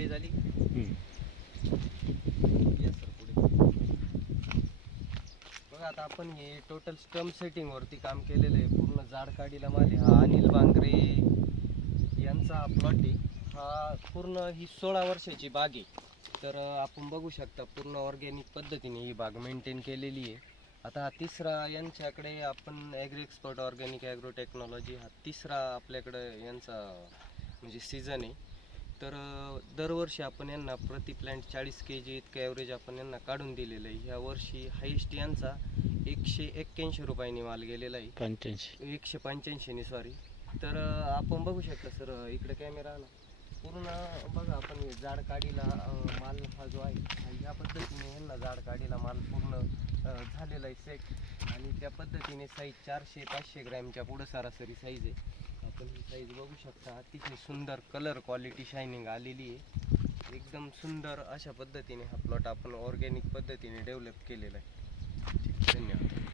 Play झाली. या sir पुढे बघा. आता आपण हे टोटल स्टम्प सेटिंग वरती काम केलेलं आहे. पूर्ण जाड काडीला माल हा अनिल बांगरे यांचा प्लॉट आहे. हा पूर्ण ही 16 वर्षाची बाग आहे. तर आपण बघू शकता पूर्ण ऑर्गॅनिक पद्धतीने ही बाग मेंटेन केलेली आहे. आता हा तिसरा यांच्याकडे आपण agri expert organic agro technology हा तिसरा आपल्याकडे यांचा म्हणजे सीझन आहे. तर दरवर्षी आपण यांना प्रति प्लॅन्ट 40 kg इतकं ॲव्हरेज आपण यांना काढून दिलेलं आहे. ह्या वर्षी हायेस्ट यांचा 181 रुपयांनी माल गेलेला आहे. 185 सॉरी. तर आपण बघू शकता सर इकडे कॅमेरा ना पूर्ण बघा. आपण जाड काडीला माल हा जो आहे ह्या पद्धतीने यांना जाड काडीला माल पूर्ण झालेला आहे सेट. आणि त्या पद्धतीने साईज 400-500 ग्रॅमच्या पुढं सरासरी साईज आहे. आपण ही साईज बघू शकता. अतिशय सुंदर कलर क्वालिटी शायनिंग आलेली आहे. एकदम सुंदर अशा पद्धतीने हा प्लॉट आपण ऑर्गॅनिक पद्धतीने डेव्हलप केलेला आहे. ठीक, धन्यवाद.